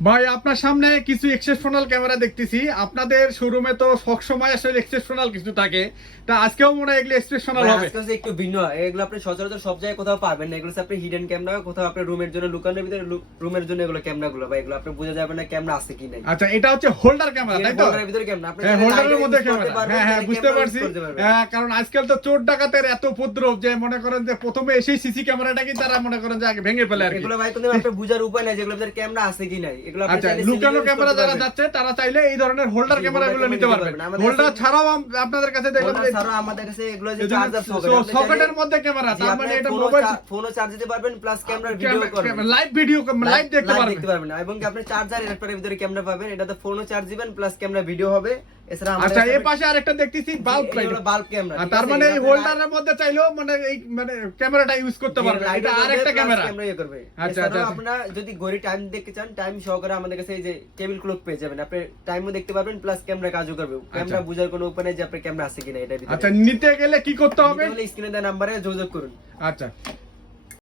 ভাই আপনার সামনে কিছু এক্সেপশনাল ক্যামেরা দেখতেছি। আপনাদের শোরুমে তো সব সময় আসলে এক্সেপশনাল কিছু থাকে, তা আজকেও মনে হয় এগুলো এক্সেপশনাল ভাই, হবে। আজকে হচ্ছে একটু ভিন্ন। এগুলো আপনি সচরাচর সব জায়গায় কোথাও পাবেন না। এগুলো হচ্ছে আপনি হিডেন ক্যামেরা, কোথাও আপনি রুমের জন্য, লুকানোর ভিতরে রুমের জন্য এগুলো ক্যামেরা গুলো ভাই, এগুলো আপনি বোঝা যাবে না ক্যামেরা আছে কি নাই। আচ্ছা, এটা হচ্ছে হোল্ডার ক্যামেরা তাই তো? হোল্ডারের ভিতরে ক্যামেরা, আপনি হ্যাঁ, চাইলে হোল্ডারের লাইটও মধ্যে ইউজ করতে ক্যামেরা। পারবেন, হ্যাঁ হ্যাঁ, চাইলে বুঝতে ক্যামেরা ইউজ পারছি। করতে পারবেন। কারণ আজকাল তো চোর ডাকাতের এত উপদ্রব যে মনে করেন যে প্রথমে এসেই সিসি ক্যামেরাটাকে তারা মনে করেন যে আগে ভেঙে ফেলে আর কি। এগুলো ভাই কিন্তু আপনি বুঝার উপায় নাই যেগুলো ভিতরে ক্যামেরা আছে কি নাই। এগুলো আপনি আচ্ছা, চাইলে লুকানো use ক্যামেরা করতে যারা পারবেন। যাচ্ছে তারা চাইলে এই ধরনের হোল্ডার জি, ক্যামেরা গুলো হোল্ডার নিতে ক্যামেরা পারবেন। আমাদের হোল্ডার কাছে- ছাড়াও আপনাদের কাছে দেখলাম হোল্ডার যে ছাড়াও আমাদের কাছে এগুলো যে চার্জার সকেটের মধ্যে ক্যামেরা, তার মানে এটা মোবাইল ফোনও চার্জ দিতে পারবেন, প্লাস ক্যামেরার ভিডিও করবেন, লাইভ ভিডিও লাইভ দেখতে লাইভ পারবেন। দেখতে পারবেন। এবং কি আপনি চার্জার এর ভিতরে ক্যামেরা পাবেন, এটাতে ফোনও চার্জ দিবেন, প্লাস ক্যামেরা ভিডিও হবে। এছাড়া আচ্ছা, এই পাশে আরেকটা দেখতেছি বাল্ব লাইট। বাল্ব ক্যামেরা, তার মানে এই হোল্ডারের মধ্যে চাইলেও মানে এই মানে ক্যামেরাটা ইউজ করতে পারবেন। এটা আরেকটা ক্যামেরা। করবে। আচ্ছা, এছাড়াও আচ্ছা। আপনারা যদি ঘড়ি টাইম দেখতে চান, টাইম সহকারে আমাদের কাছে এই যে টেবিল ক্লক পেয়ে যাবেন। আপনি টাইমও দেখতে পারবেন, প্লাস ক্যামেরা কাজও করবে। ক্যামেরা বুঝার কোনো উপায় নেই যে আপনার ক্যামেরা আছে কিনা এটা ভিতরে। আচ্ছা, নিতে গেলে কি করতে হবে? স্ক্রিনে দেওয়া নাম্বারে যোগাযোগ করুন। আচ্ছা।